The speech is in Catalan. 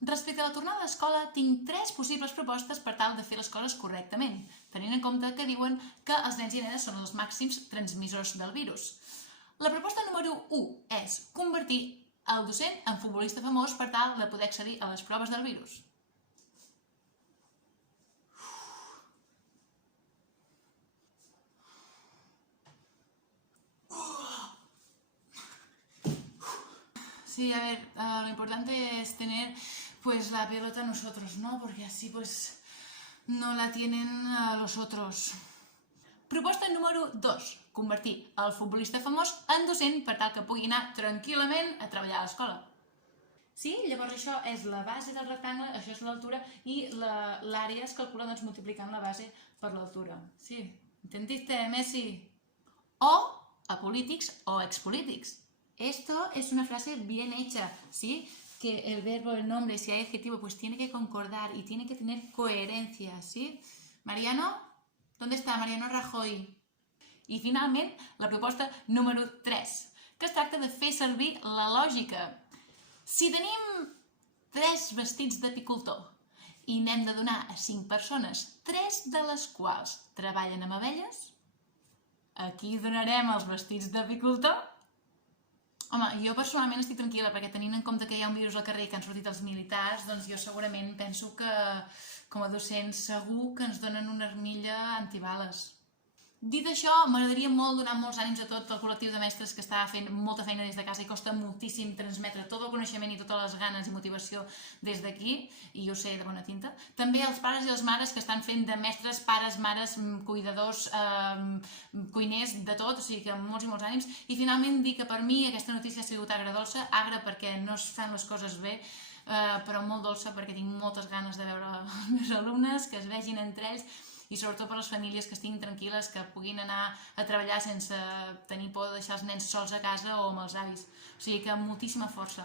Respecte a la tornada a l'escola, tinc 3 possibles propostes per tal de fer les coses correctament, tenint en compte que diuen que els nens i nenes són els màxims transmissors del virus. La proposta número 1 és convertir el docent en futbolista famós per tal de poder accedir a les proves del virus. Sí, a ver, lo importante es tener pues la pelota nosotros, ¿no? Porque así pues no la tienen los otros. Proposta número 2. Convertir el futbolista famós en docent per tal que pugui anar tranquil·lament a treballar a l'escola. Sí, llavors això és la base del rectangle, això és l'altura i l'àrea es calcula doncs, multiplicant la base per l'altura. Sí, ¿entendiste, Messi? O a polítics o expolítics. Esto es una frase bien hecha, ¿sí? Que el verbo, el nombre, si hay adjetivo, pues tiene que concordar y tiene que tener coherencia, ¿sí? Mariano, ¿dónde está Mariano Rajoy? I finalment, la proposta número 3, que es tracta de fer servir la lògica. Si tenim 3 vestits d'apicultor i n'hem de donar a 5 persones, 3 de les quals treballen amb abelles, a qui donarem els vestits d'apicultor? Home, jo personalment estic tranquil·la perquè tenint en compte que hi ha un virus al carrer i que han sortit els militars, doncs jo segurament penso que com a docents segur que ens donen una armilla antibales. Dit això, m'agradaria molt donar molts ànims a tot el col·lectiu de mestres que està fent molta feina des de casa i costa moltíssim transmetre tot el coneixement i totes les ganes i motivació des d'aquí, i jo ho sé de bona tinta. També als pares i les mares que estan fent de mestres, pares, mares, cuidadors, cuiners, de tot, o sigui que molts i molts ànims. I finalment dir que per mi aquesta notícia ha sigut agredolça, agra perquè no es fan les coses bé, però molt dolça perquè tinc moltes ganes de veure els meus alumnes, que es vegin entre ells, i sobretot per les famílies que estiguin tranquil·les, que puguin anar a treballar sense tenir por de deixar els nens sols a casa o amb els avis. O sigui que moltíssima força.